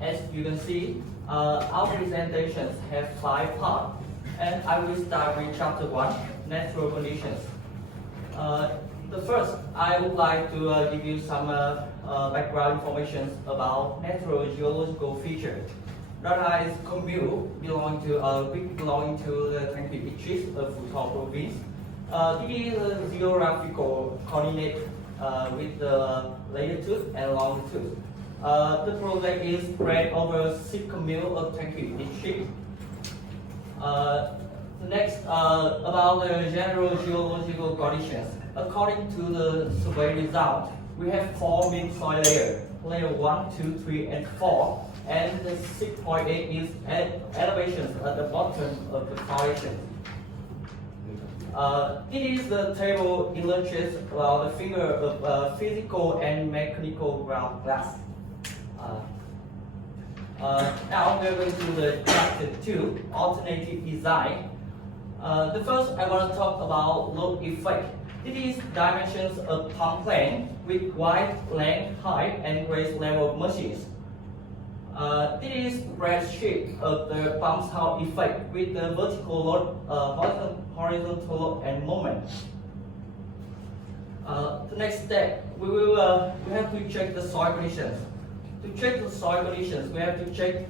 as you can see, our presentations have 5 parts, and I will start with chapter 1, natural conditions. The first, I would like to give you some background information about natural geological features. Rana is commune belonging to the NQC district of Fujian province. It is a geographical coordinate with the latitude and longitude. The project is spread over 6 communes of NQC district. Next, about the general geological conditions. According to the survey result, we have 4 main soil layers, layer 1, 2, 3, and 4, and the 6.8 is elevations at the bottom of the formation. It is the table illustrates the figure of physical and mechanical ground glass. Now we are going to the chapter 2, alternative design. The first I want to talk about load effect. It is dimensions of pump plane with wide length, height, and grace level machines. It is spreadsheet of the pump house effect with the vertical load, horizontal load, and moment. The next step, we have to check the soil conditions. To check the soil conditions, we have to check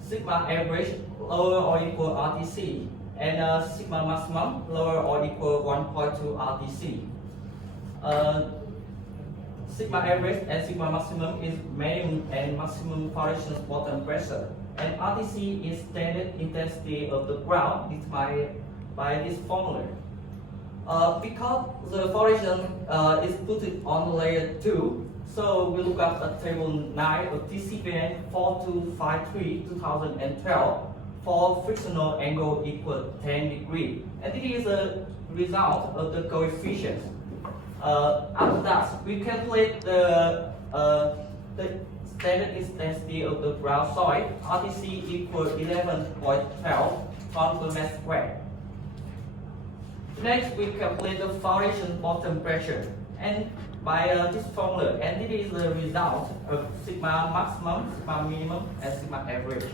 sigma average lower or equal RTC and sigma maximum lower or equal 1.2 RTC. Sigma average and sigma maximum is minimum and maximum foundation bottom pressure, and RTC is standard intensity of the ground defined by this formula. Because the foundation is put on layer 2, so we look at table 9 of TCPN 4253 2012 for frictional angle equal 10 degrees, and it is a result of the coefficient. After that, we calculate the standard intensity of the ground soil, RTC equal 11.12 ton per meter square. Next, we calculate the foundation bottom pressure, and by this formula, and it is the result of sigma maximum, sigma minimum, and sigma average.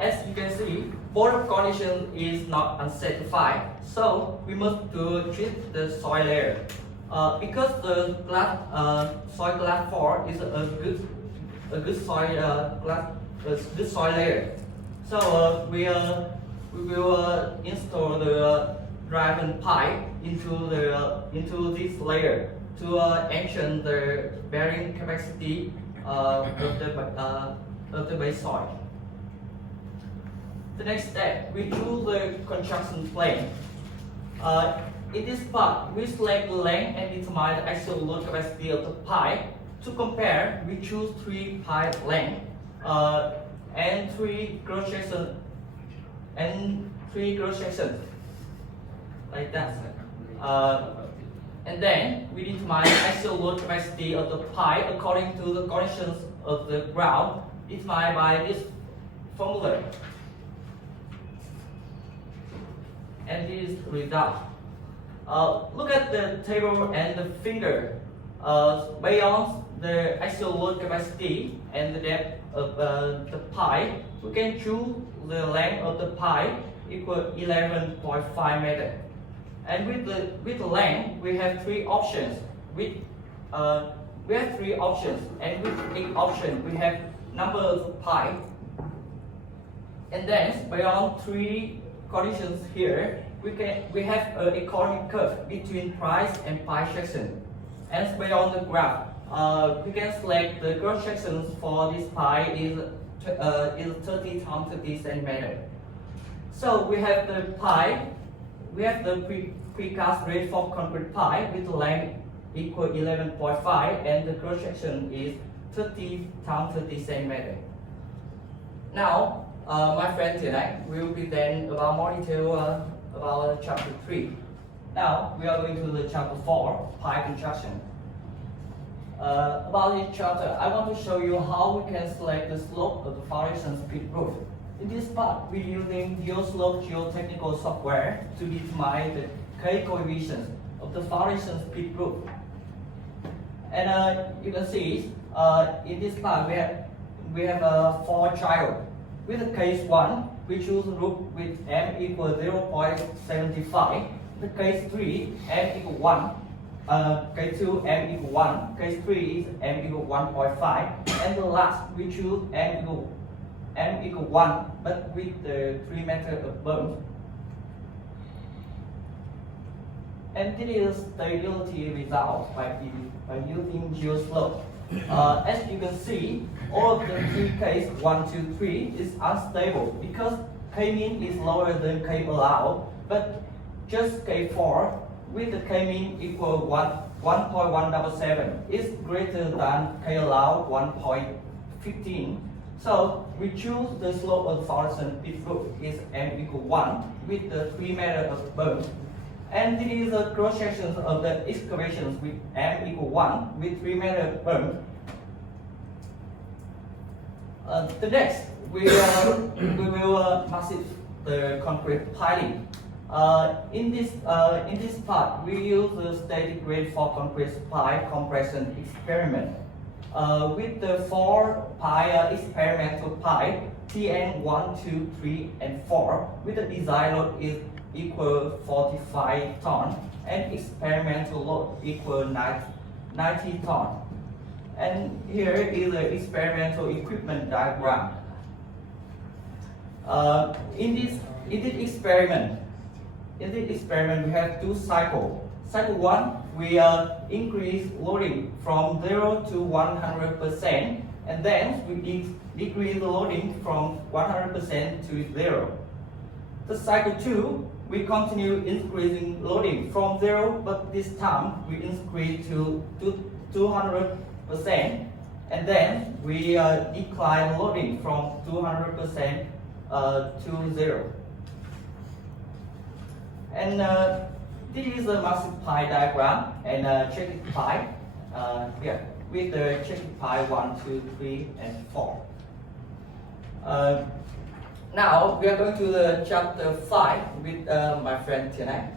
As you can see, border condition is not unsatisfied, so we must treat the soil layer. Because the soil glass 4 is a good soil layer, so we will install the driven pipe into this layer to ensure the bearing capacity of the base soil. The next step, we choose the construction plane. In this part, we select the length and determine the actual load capacity of the pipe. To compare, we choose 3 pipe length and 3 cross sections like that. And then we determine the actual load capacity of the pipe according to the conditions of the ground defined by this formula. And this is the result. Look at the table and the finger. Beyond the actual load capacity and the depth of the pipe, we can choose the length of the pipe equal 11.5 meters. And with the length, we have 3 options. We have 3 options, and with each option, we have number of pipe. And then beyond 3 conditions here, we have an economic curve between price and pipe section. And beyond the graph, we can select the cross sections for this pipe is 30 times 30 centimeters. So we have the pipe, we have the precast reinforced concrete pipe with length equal 11.5, and the cross section is 30 times 30 centimeters. Now, my friend tonight will present about more detail about chapter 3. Now we are going to the chapter 4, pipe construction. About this chapter, I want to show you how we can select the slope of the foundation pit roof. In this part, we're using GeoSlope geotechnical software to determine the K coefficients of the foundation pit roof. And you can see In this part, we have 4 child. With the case 1, we choose group with m equal 0.75. The case 3, m equal 1. Case 2, m equal 1. Case 3 is m equal 1.5. And the last, we choose m equal 1, but with the 3 method of bump. And this is stability result by using geoslope. As you can see, all of the 3 case 1, 2, 3 is unstable because K-mean is lower than K-allowed, but just K4 with the K-mean equal 1.177 is greater than K-allowed 1.15. So we choose the slope of solution if root is m equal 1 with the 3 method of bump. And this is a cross section of the excavations with m equal 1 with 3 method of bump. The next, we will massive the concrete piling. In this part, we use the static rate for concrete supply compression experiment. With the 4 pi experimental pi, Tn 1, 2, 3, and 4, with the design load is equal 45 ton and experimental load equal 90 ton. And here is the experimental equipment diagram. In this experiment, we have 2 cycles. Cycle 1, we increase loading from 0 to 100%, and then we decrease the loading from 100% to 0. The cycle 2, we continue increasing loading from 0, but this time we increase to 200%, and then we decline loading from 200% to 0. And this is a massive pi diagram and check pi here with the check pi 1, 2, 3, and 4. Now we are going to the chapter 5 with my friend Tianai.